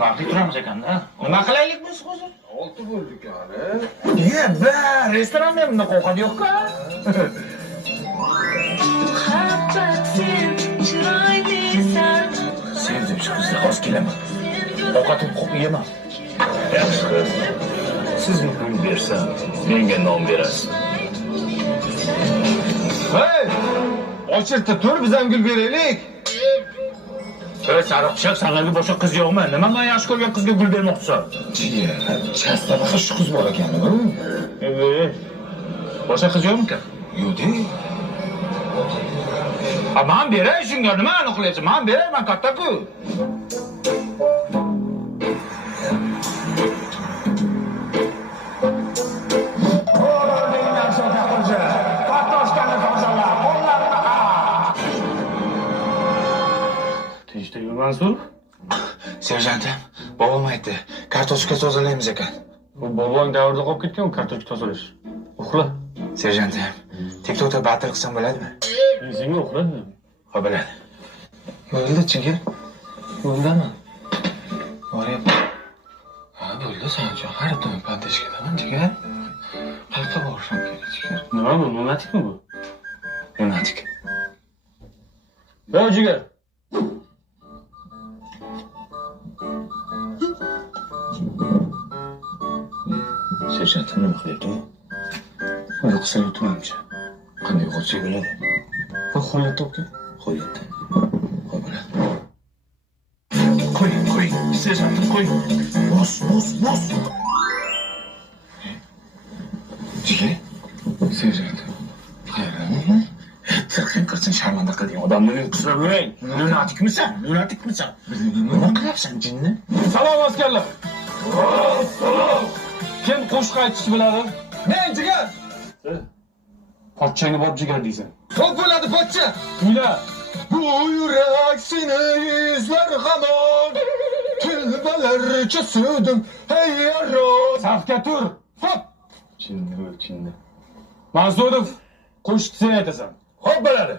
Vaqtli turamiz ekanda. Nima qilaylik biz hozir? 6 bo'ldik hali. Va restoranda ham bunaqa ovqat yo'q-ku. Sevdim shu qizni oz kelaman. Ovqatim ko'p yeyman. Yaxshi qiz. Sizga gul bersam, menga non berasiz. Hey! Ochirta tur, biz ham gul beraylik. Sariq pichoq, sanlarga boshqa qiz yo'qmi? Nima men yaxshi ko'rgan qizga gul bermoqchisan? Jiya, chastanaqa shu qiz bor ekanmi? Boshqa qiz yo'qmi-ku? Yo'q-de. Men beray shunga, nima aniqlaysiz? Men beray, men katta-ku. Mansur? Serjantim, bobom aytdi, kartoshka tozalaymiz ekan. Bu bobong davrida qolib ketgan kartoshka tozalash. Uxla. Serjantim, TikTokda battle qilsam bo'ladimi? Senga uxladimi? Ha, bo'ladi. Bo'ldi, chigir. Bo'ldimi? Boryapman. Ha, bo'ldi, sanjon. Har doim pantashkadaman, chigir. Qayerga borishim kerak, chigir? Nima bu? Lunatikmi bu? Lunatik. Yo, jigar. Serjantim nima qilyapti? Uyqusi yutmamchi. Qanday yo'qotsak bo'ladi? Bu holatda o'tdi. Qo'ydi. Qo'y bo'ladi. Qo'y. Serjantim qo'y. Bos. Jigar. Serjantim. Qayrami? Sirqin qilsin, sharmanda qilgan odamni uyqusida bo'ling. Lunatikmisan? Nima qilyapsan, jinni? Salom askarlar. Kim qo'shiq aytishni biladi? Men jigar. Pochchangni borib jigar deysan. To'p bo'ladi pochcha. Kuyla. Bu yurak seni izlar hamon. Tilbalarcha suvdim, hey yaron. Safga tur. Hop. Chinni. Mansurov, qo'shiqni sen aytasan. Hop bo'ladi.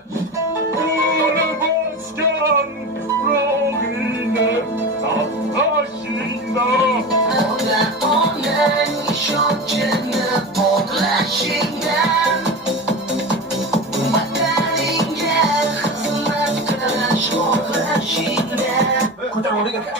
Ko'tarib oling aka.